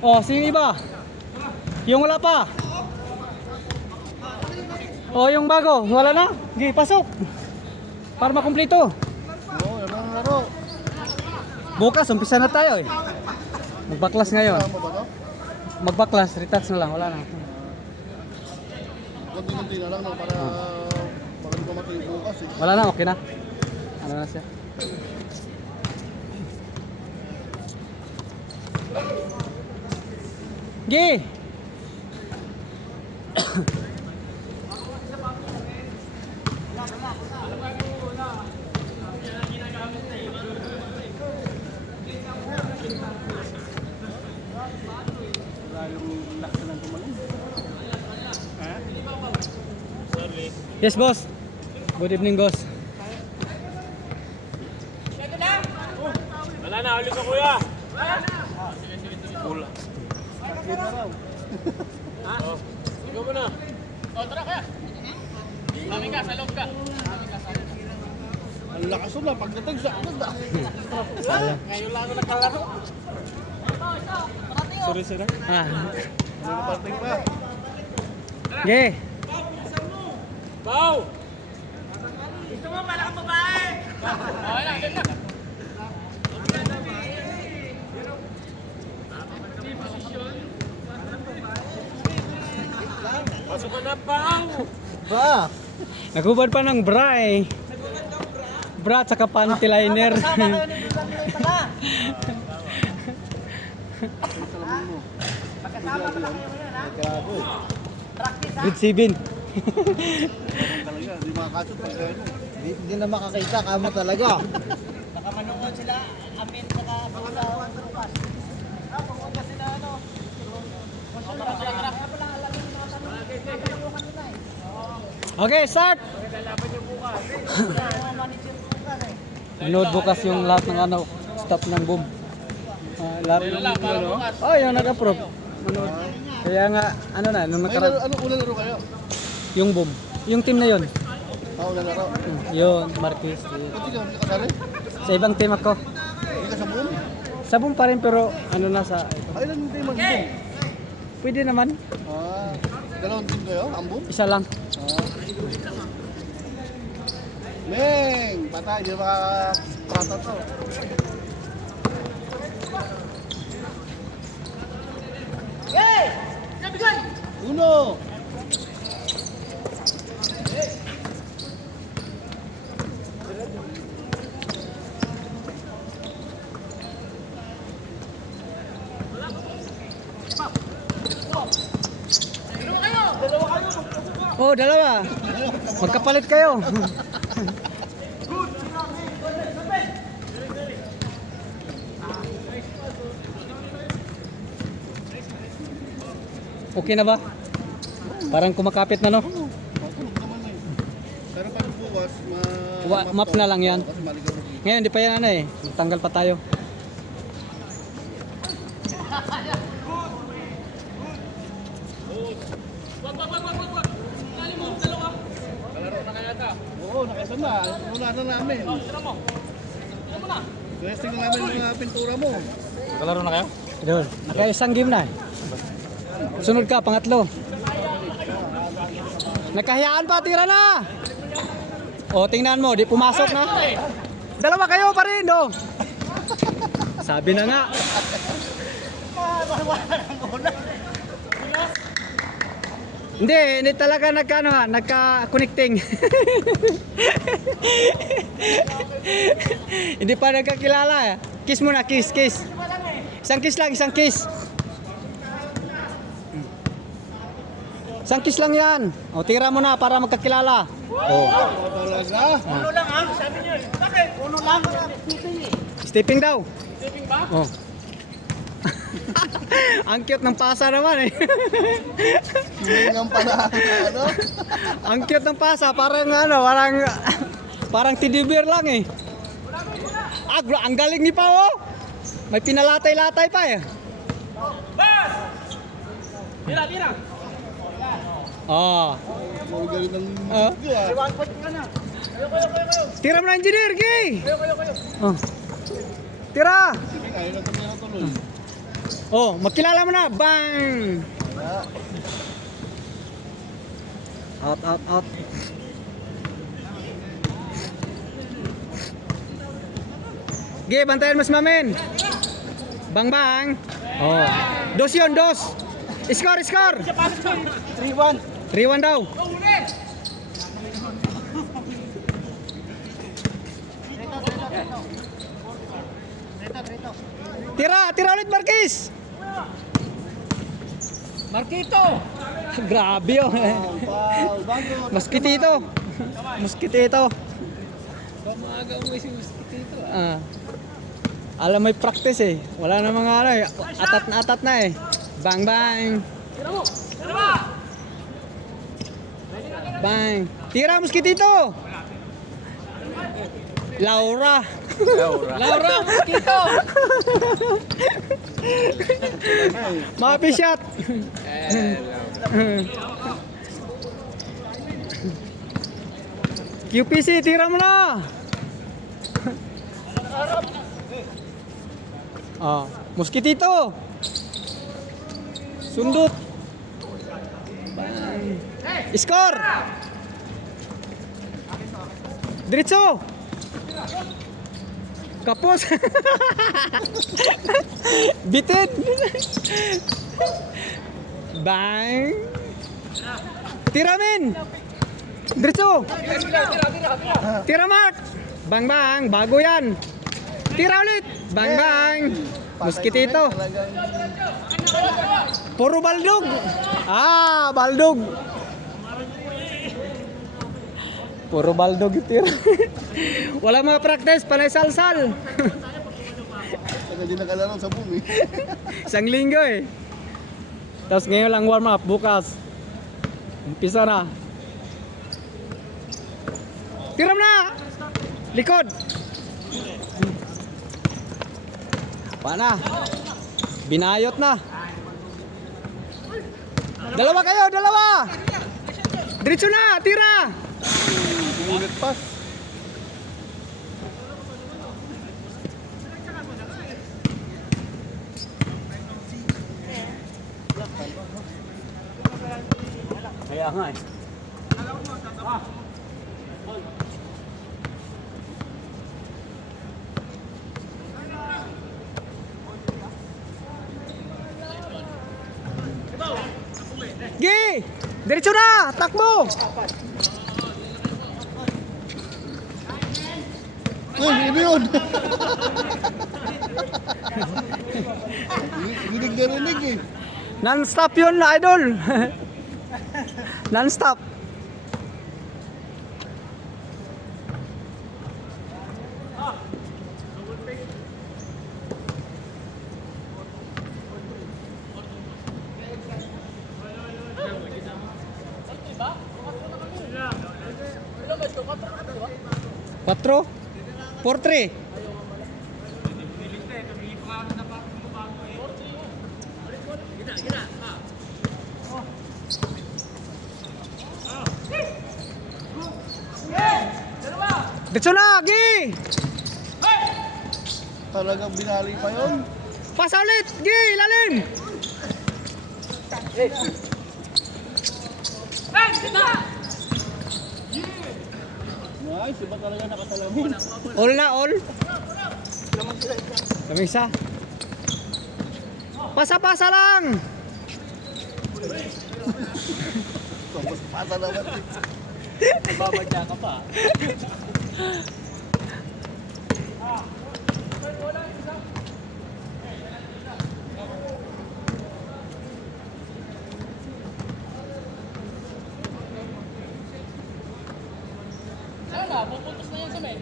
Oh, sino iba? Yung wala pa. Oh, yung bago. Wala na. Sige, pasok. Para makumpleto. Oo, yan ang laro. Bukas, umpisa na tayo eh. Magbaklas ngayon. Tama ba to? Magbaklas, retouch na lang. Wala na. Konti-konti na lang no, para hindi ko matuloy bukas eh. Wala na, okay na. Ano na siya? Gi! Yes, boss. Good evening, boss. Wala na, ulit ka kuya. Pula. Ha? Ikaw mo na. O, tara kuya. Kami ka, sa loob ka. Ang lakas na, pagdating sa agad ah. Ngayon lang ako nagkalaro. Sorry, sir. Ah. Ano na parting pa? Gi! Bow! Gusto mo pala kang babae? Okay lang, ganda. Pasok ka na, Bow! Ba? Nagubad pa ng bra eh. Bra at saka panty liner. Grabe. Grade 7. Talaga, di makakasot pag ano. Hindi na makakita, kamo talaga. Nakamanood sila, amin saka pula bukas. Pumunta sila ano. Okay, start! Manood bukas yung lahat ng ano, stop ng boom. Lahat ng oh, yung nag-approve. Manood. Kaya nga, ano na, nung Ay, laro, nakaraan, ano unang laro kayo? yung boom. Yung team na yun. Unang laro. Yun, Marquez. Yun. Pati ka, hindi ka kasali? Sa ibang team ako. Hindi ka sa boom? Sa boom pa rin pero ano na sa... Ay, ilan yung team ang boom? Pwede naman. Ah, dalawang team kayo, ang boom? Isa lang. Meng! Patay, di ba prata to? Uno! Oh, dalawa. Magkapalit kayo. Okay na ba? Parang kumakapit na no? Matulog naman eh. Pero pag bukas, Map na lang yan. Kasi maligaw na dito. Ngayon di pa yan ano eh. Tanggal pa tayo. Kalaro na kaya ka. Oo, nakasan na. Wala na namin. Tira mo. Tira mo na. Resting na namin yung mga pintura mo. Kalaro na kayo? Doon. Naka-isang game na eh. Sunod ka, pangatlo. Nakahiyaan pa, tira na! O, tingnan mo, di pumasok na. Dalawa kayo pa rin, do. Sabi na nga. Hindi talaga nagka-connecting. Hindi pa nagkakilala. Kiss muna, kiss. Isang kiss lang, isang kiss. Isang kiss lang yan. O, tira mo na para magkakilala. O. Talaga? Uno lang ha, sabi niyo. Bakit? Uno lang. Stepping daw. Stepping ba? O. Ang cute ng pasa naman eh. Hiningang pala ano? Ang cute ng pasa, parang teddy bear lang eh. Ang galing ni Pao. May pinalatay-latay pa eh. Bas! Tira! Oh. Ang galing ng Ah. video ah. Tira mo na engineer, Gay. Kayo. Oh. Tira. Sige, ayaw na tuloy na tuloy. Oh, makilala mo na. Bang! Out, out, out. Sige, bantayan mo si Mamin. Bang, bang. Oh. Dos yun, dos. Score, score. 3-1. 3-1 daw. Tira, tira ulit Marquis. Marquito! Grabe oh. Foul. Bago. Mosquitito. Mosquitito. Pamaga mo si Mosquito. Ah. Alam may practice eh. Wala na mga ano eh. Atat na eh. Bang bang. Bang. Tira Mosquitito. Laura. Laura Mosquito! Mapi shot. QPC, tira mo na. Ah, Mosquitito. Sundot. Bang. Score. Diretso. Kapos. Bitin. Bang. Tira min. Diretso. Tira Mark. Bang bang, bago yan. Tira ulit. Bang bang. Mosquitito. Puro baldog. Ah, baldog. Puro baldog tira. Wala mga practice, panay salsal. Tagal din nakalaro sa boom eh. Isang linggo eh. Tapos ngayon lang warm up, bukas. Umpisa na. Tiram na! Likod! Pana? Binayot na. Dalawa kayo, dalawa! Diretso na, tira! Ulit pass. Kaya nga eh. Gi! Diretso na! Takbo! Uy, ano yun? Rinig na rinig eh. Non-stop yun, idol! Non-stop! Patro? 4-3. Dito na, Gi! Talagang binali pa yun. Pasa ulit, Gi! Ilalim! Nice, iba talaga nakasalamin. All na, all? Kami isa. Pasa-pasa lang! Tapos pasa naman eh. Babadya ka pa. Sana, pupuntos na yan sa men.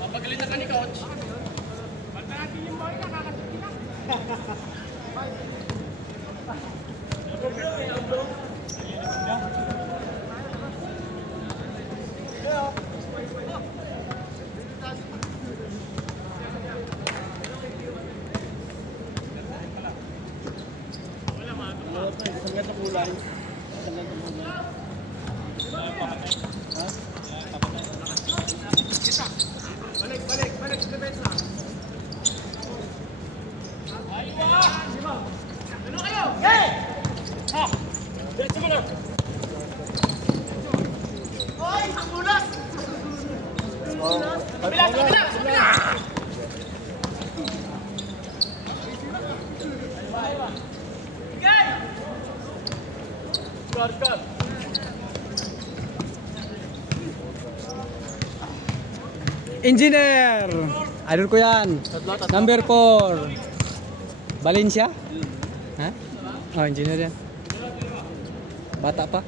Papagalitan ka ni coach. Isang ganito kulay. Isang ganito kulay. Ha? Guard. Engineer! Idol ko yan. Number 4. Valencia? Ha? Oh, engineer yan. Bata pa.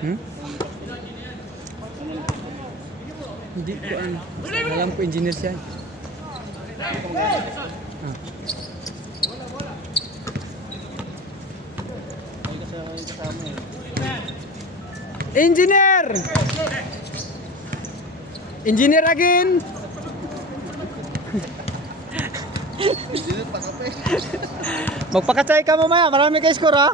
Hmm? Hindi ko alam ko engineer siya. Ah. Engineer! Engineer again! Engineer pa kape. Magpakatay ka mamaya, marami kayo score ha?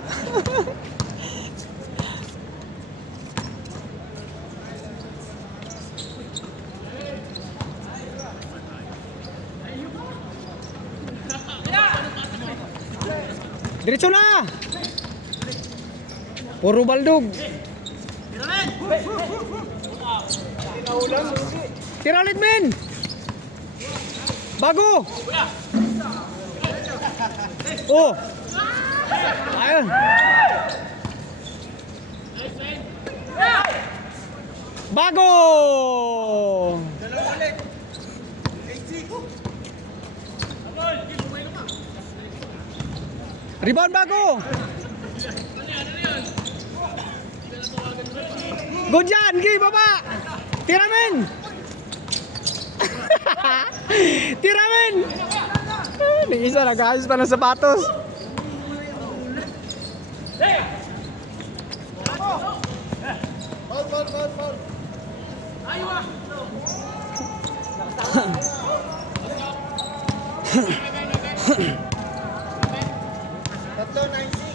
Diretso na! Puro baldog. Tira ulit, men! Bago! Oh! Ayun! Bago! Rebound bago! Good yan! Gi, baba! Tira, men! Tira, men! Yung isa nag-ayos pa ng sapatos. Foul. Tatlo, 9-6.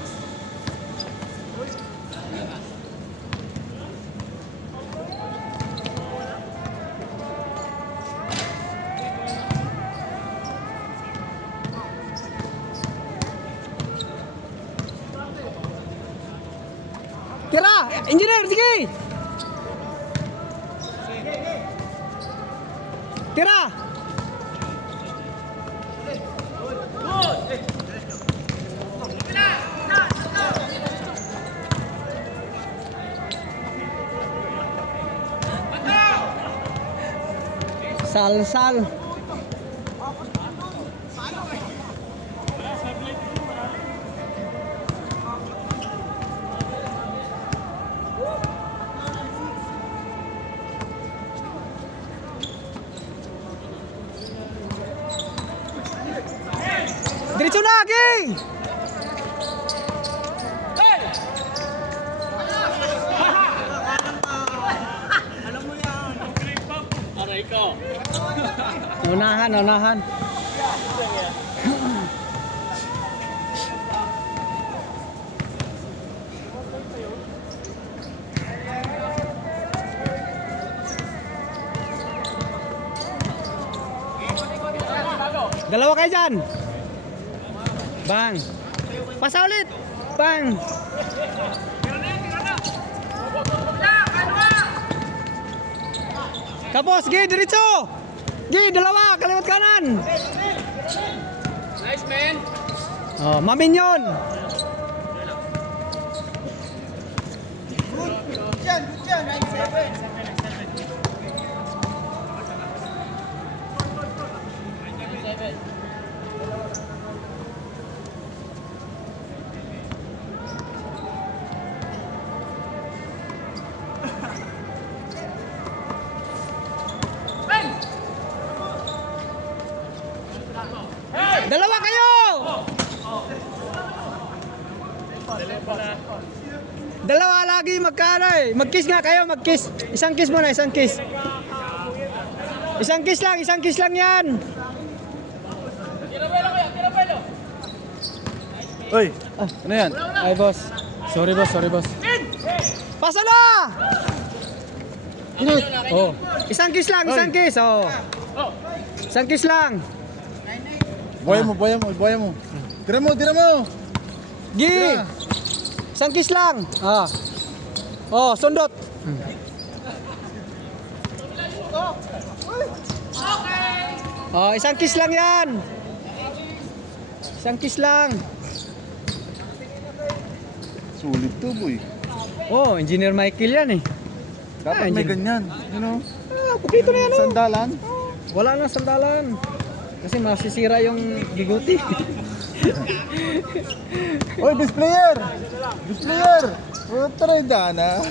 Tira! Engineer, sige! Tira! Sal. Diretso na, King! Aray ko. Unahan. Dalawa kayo dyan. Bang. Pasa ulit. Bang. Tapos, Gi, diretso. Gi, dalawa, kaliwat kanan. Nice, man. Oh, mamin yun. Good dyan, 9-7. Dalawa kayo. Dalawa lagi magkano eh. Mag-kiss nga kayo, mag-kiss. Isang kiss muna, isang kiss. Isang kiss lang yan. Tira pelo. Hoy, ano yan? Ay, boss. Sorry, boss. Pasa na! Oh. Isang kiss lang. Oh. Isang kiss lang. Buhay mo. Tira mo. Gi! Tira. Isang kiss lang. Ah. Oh, sundot. Oh, isang kiss lang yan. Isang kiss lang. Sulit to, boy. Oh, Engineer Michael yan eh. Dapat may ganyan. You know? Ah, pupito na yan oh. Sandalan. Wala na sandalan. Kasi masisira yung biguti. Oy, best player! Best player! Puta rin dana.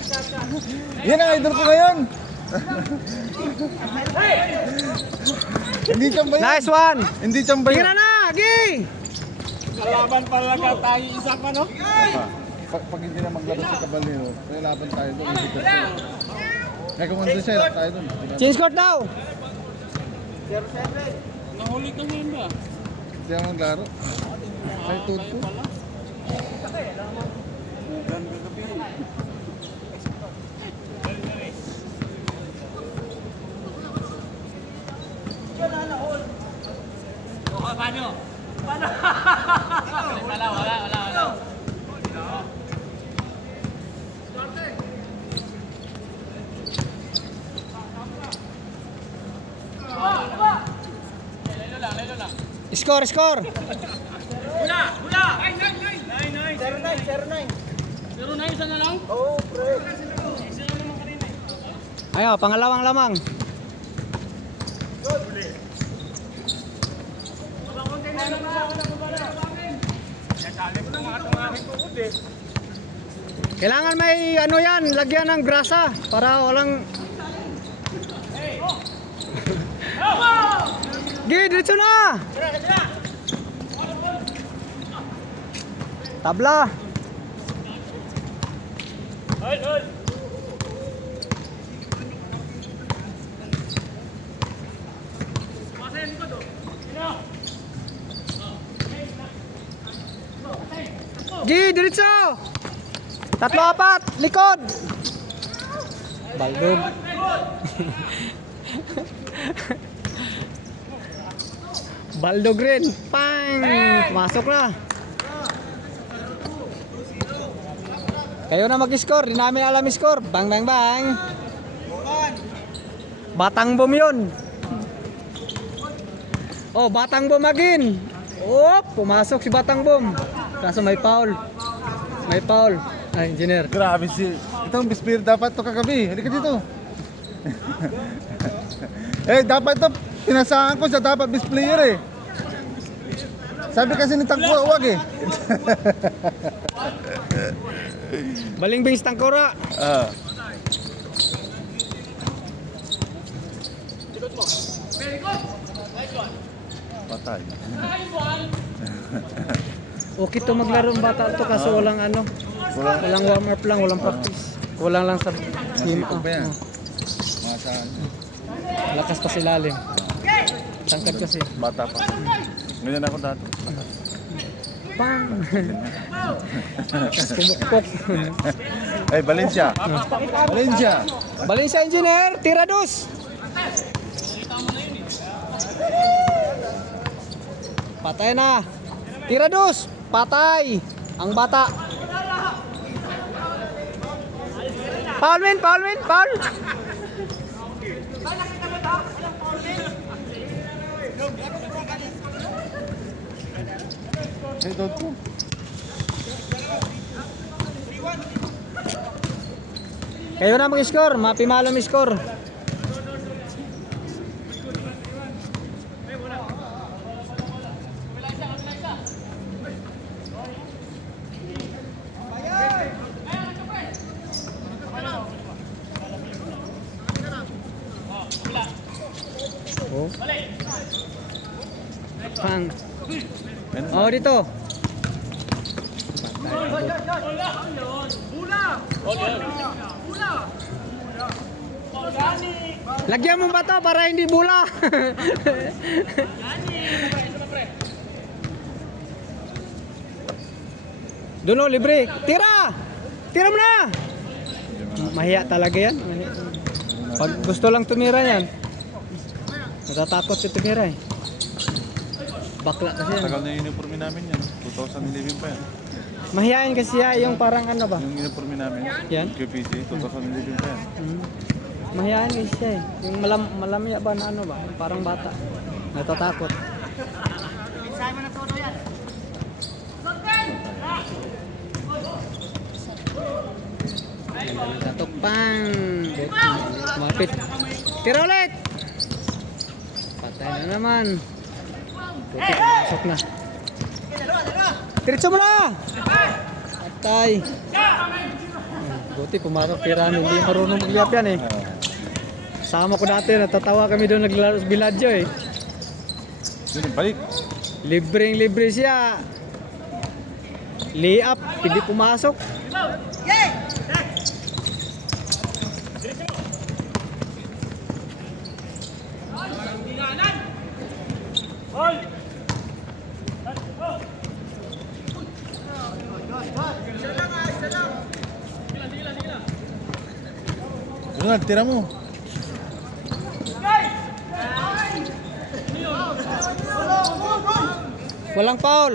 Yan ang idol ko ngayon. Hindi chamba yan. Nice one. Hindi chamba yan. Tira na, Gi. Kalaban pala ka tayo isa pa, no? Pag hindi na maglaro si Caballero, laban tayo doon. Kaya kung andun siya, tayo doon. Change court daw. Nahuli ka ngayon ba? Hindi ako maglaro. Tayo tuto. Score, score. Pero na isa na lang? Ayo, pangalawang lamang. Kailangan may ano yan, lagyan ng grasa para walang. Gi, diretso na. Tabla. Gi, diretso. 3-4, likod. Baldog. Baldog rin. Pang! Pumasok na. Kayo na mag-score. Di namin alam score. Bang, bang, bang. Batang bom yun. Oh, batang bom again. Oh, pumasok si batang bom. Kaso may foul. May foul. Ay, engineer. Grabe si... Itong best player dapat to kagabi. Halika dito. Dapat to. Pinasahan ko siya dapat best player eh. Sabi kasi ni Tangkura, huwag eh. Baling bings Tangkura. Patay. Okay to maglaro ng bata to kaso walang ano. Walang warm up lang, walang practice. Walang lang sa team. Masipag pa yan. Masahan. Lakas pa si Lalim. Tangkad kasi. Bata pa. Ganyan ako dati. Pang! Lakas kumukpok. Valencia. Valencia. Valencia engineer, tira dos. Patay na. Tira dos. Patay. Ang bata. Foul men, foul men, foul. Toto. Kayo na mag-score, mapimalo ang score. Oh. Pang. Oh, dito. Lagyan mo ba to para hindi bula? Dulo, libre. Tira! Tira mo na! Mahiya talaga yan. Pag gusto lang tumira yan. Natatakot si tumira eh. Bakla kasi yan. Tagal na yung uniforme namin yan. 2011 pa yan. Mahihain kasi siya, yung parang ano ba? Yung uniforme namin. Yan? QPC, 2011 pa yan. Mahihain kasi siya eh. Yung malamya ba na ano ba? Parang bata. Natatakot. Pinsahan mo na todo yan. Tatukpang. Mapit. Tira ulit! Patay na naman. Buti pumasok na. Diretso mo na! Patay. Buti pumasok. Tira, hindi marunong magliyap yan eh. Sama ko dati, natatawa kami doon naglaro sa Biladyo eh. Yun, balik. Libreng-libre siya. Lay up, hindi pumasok. Ronald, tira mo. Walang foul.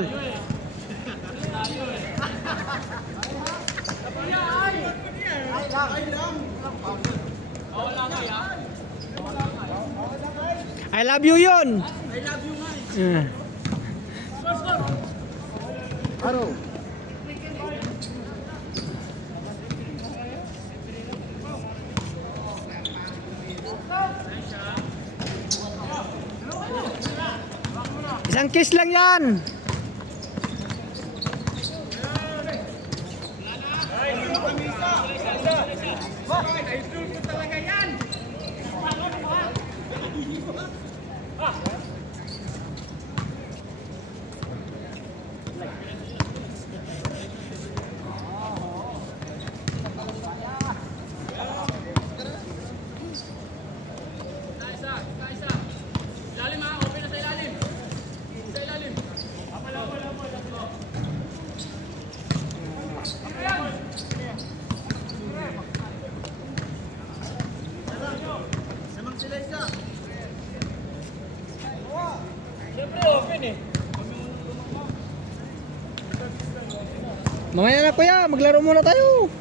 I love you yun. I love you nga. Araw. Isang kiss lang yan. Mamaya na kuya, maglaro muna tayo.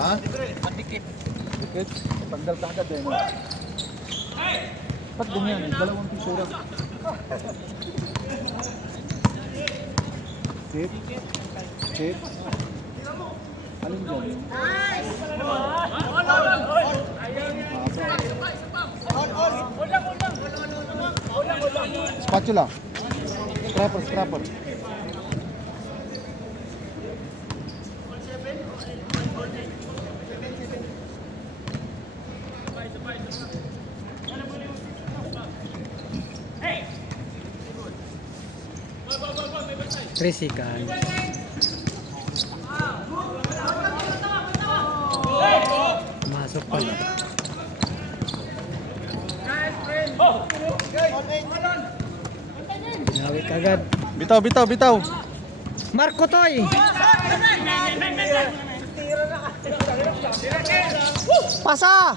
Ha? Dikit. Dikit? Tanggal ka agad eh. No? Ba't ganyan eh? Dalawang tisura. Sit. Sit. Alin dyan? Spatula. Scrapper, scrapper. Trisikan. Masuk pa. Pinawik agad. Bitaw, bitaw, bitaw. Marco Toy. Pasa.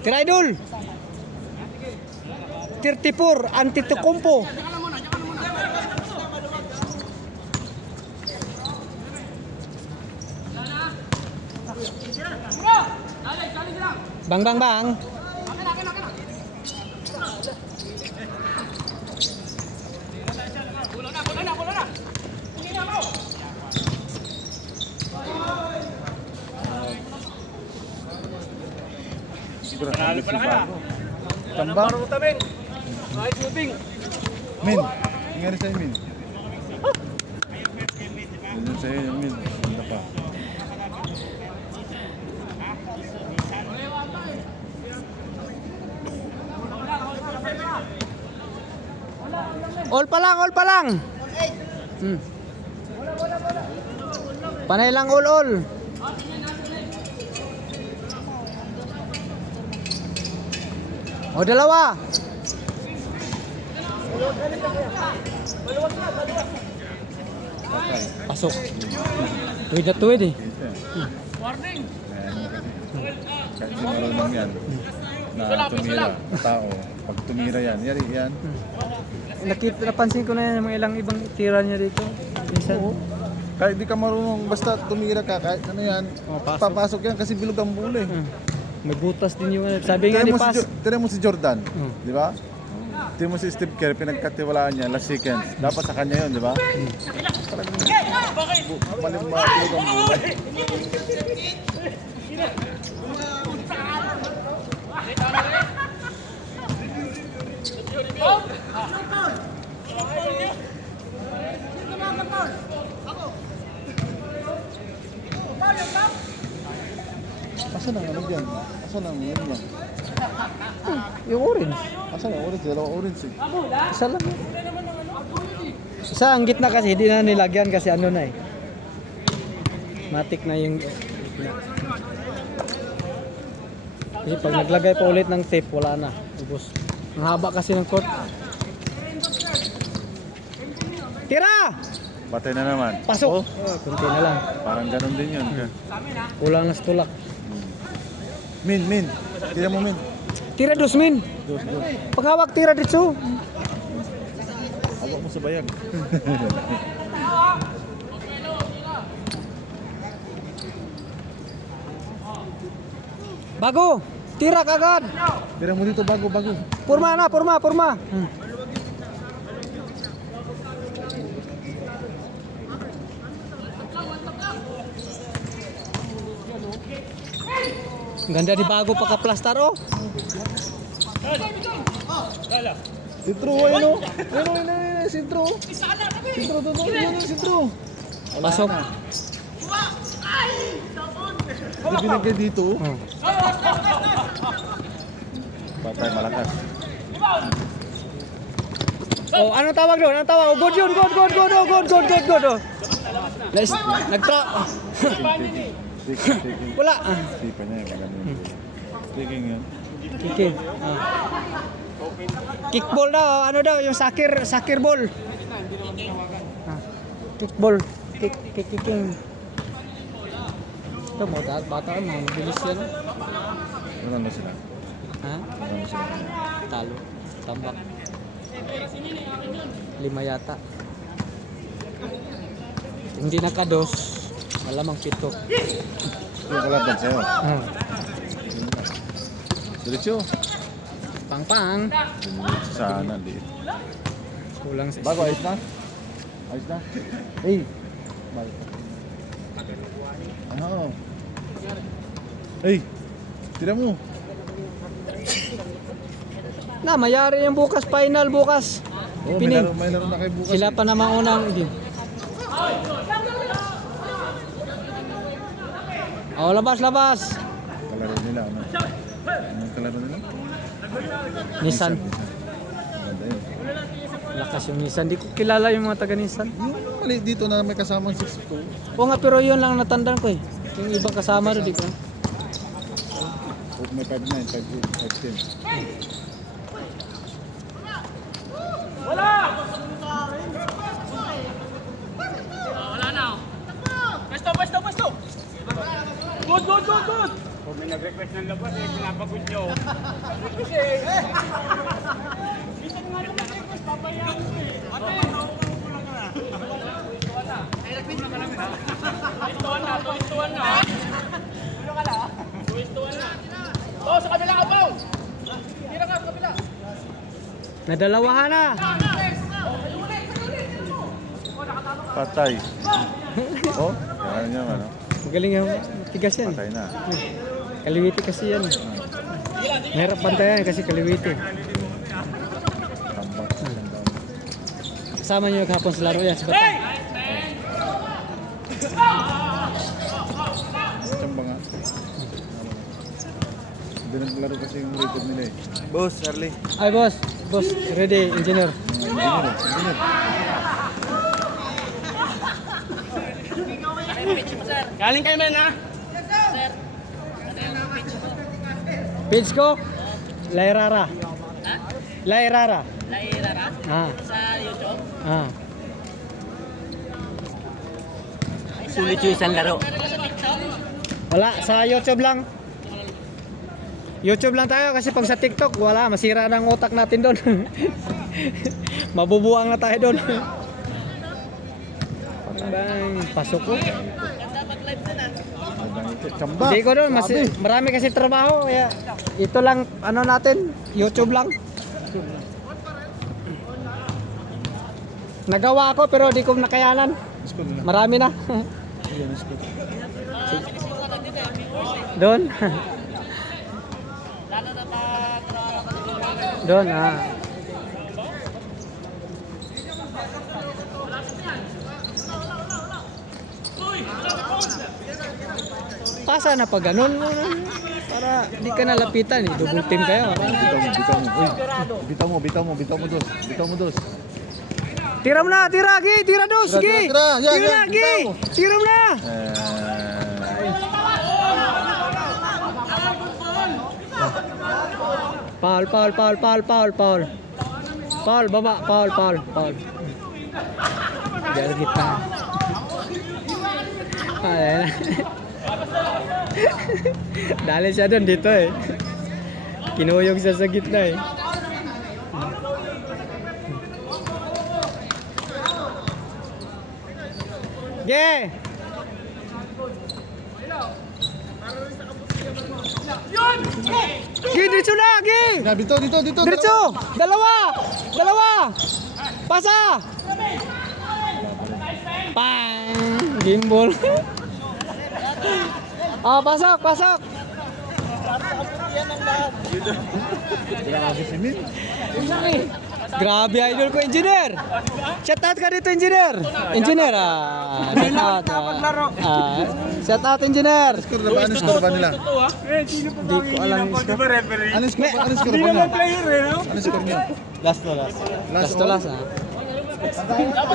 Tira idol. 34 Antetokounmpo. Bang bang bang. Panalo pala kaya. Tamba. Kahit shooting. Min. Nangyari sa'yo, Min. Nangyari sa'yo, Min. Ganda pa. All pa lang, all pa lang. Panay lang all. O dalawa. Pasok. Tuwid na tuwid eh. Warning! Kahit di marunong yan na tumira, tao. Pag tumira yan, yari yan. Napansin ko na yan yung mga ilang ibang tira niya dito. Minsan. Kahit di ka marunong, basta tumira ka, kahit ano yan, Papasok. papasok yan kasi bilog ang bola eh. May butas din yung sabi nga ni Pas. Tira mo si Jordan, Hmm. di ba? Tira mo si Steve Kerr, pinagkatiwalaan niya, last seconds. Dapat sa kanya yun, di ba? Talagang malimba, bilog ang bola. Asan ang ano dyan? Asan ang yun yan? Yung orange. Asan ang orange? Dalawang orange eh. Isa lang. Isa ang gitna kasi hindi na nilagyan kasi ano na eh. Matik na yung gitna. Kasi pag naglagay pa ulit ng tape, wala na. Ubus. Ang haba kasi ng court. Tira! Batay na naman. Pasok! Oh, Kunti na lang. parang ganun din yun. Kulang na sa tulak. Min. Tira mo, Min. Tira dos min. Paghawak tira dito. Hawak mo sa bayag. Bago! Tira kagad! Tira mo dito, bago. Purma na, purma. Ang ganda di bago pagka-plastar oh. Sintro, ayun o. Ayun, sintro. Sintro, doon, sintro. Pasok. Hindi binagay dito. Oh. Batay, malakas. Oh, anong tawag doon? Anong tawag? Oh, good yun, good. Oh. Let's nagtra. Taking. Wala. Sipa niya, maganda. Taking yan. Kicking. Kickball daw, ano daw, yung soccer ball. Kickball. Kicking. Ito, mga bata, mga mabilis yan. Ano na sila? Ha? Ano na sila? Talo. Tambak. 5 yata. Hindi nakados. Malamang 7. Yung kalaban sa'yo. Diretso. Pang. Sana, liit. Kulang sa Bago, ayos na? Ayos na? Hey! Bago. Ano? Hey! Tira mo! Na, mayari yung bukas, final bukas. Oh, Pining. may laro na kayo bukas. Sila pa naman unang hindi. Oh, labas. Kalaro nila, ano? Anong kalaro nila? Nissan. Ganda yun. Lakas yung Nissan. Di ko kilala yung mga taga Nissan. Yung mali dito na may kasamang 6'2". Oo nga, pero yun lang natandaan ko eh. Yung ibang kasama doon, di ko. May 5'9", 5'10". Wala na. Pwesto. Good. Kung may nag-request ng labas, pinapagod nyo. Bisa nga naman request, papayaw ko eh. Tuwistuan na. Ano ka na? Tuwistuan na. Oh, sa kabila ka, Pao! Tira ka, sa kabila. Nadalawahan na. Patay. Oh, kaya niya ano? Magaling yung tigas yan. Patay na. Kaliwiti kasi yan. Mahirap bantayan kasi kaliwiti. Tambak. Kasama nyo kahapon sa laro yan. Sa Batang. Tsamba nga. Hindi naglaro kasi yung record nila eh. Boss, Charlie. Ay boss, ready, engineer. Engineer. Galing kayo man ha? Page ko? Lairara. Lairara. Lairara Ah. sa YouTube. Ah. Sulit yung isang laro. Wala, sa YouTube lang. YouTube lang tayo kasi pag sa TikTok, wala, masira ng utak natin doon. Mabubuang na tayo doon. Bang, pasok ko. Chamba. Hindi ko doon, marami kasi trabaho kaya ito lang ano natin, YouTube lang. Nagawa ko pero di ko nakayanan. Marami na. Doon. Doon ah. Pasa na pag ganun para di ka nalapitan eh. Double team kayo. Bitaw mo, dos. Bitaw mo, dos. Tira mo na, tira, Gi, tira dos, Gi. Tira. Yan, Tira, yan, Gi. Tira mo na. Paul. Paul, baba, Paul. Dari kita. Ayan. Dali siya doon dito eh. Kinuyog siya sa gitna eh. Ge! Gi, diretso na, Gi! Dito. Diretso! Dalawa! Pasa! Pang! Gimbal. Pasok! Grabe si Min. Grabe idol ko, engineer. Shout out ka dito, engineer. Engineer, shout out. Shout out, engineer. Ano score ba nila? Hindi ko alam yung score. Ano score ba nila? Ano score niyo? Last to last.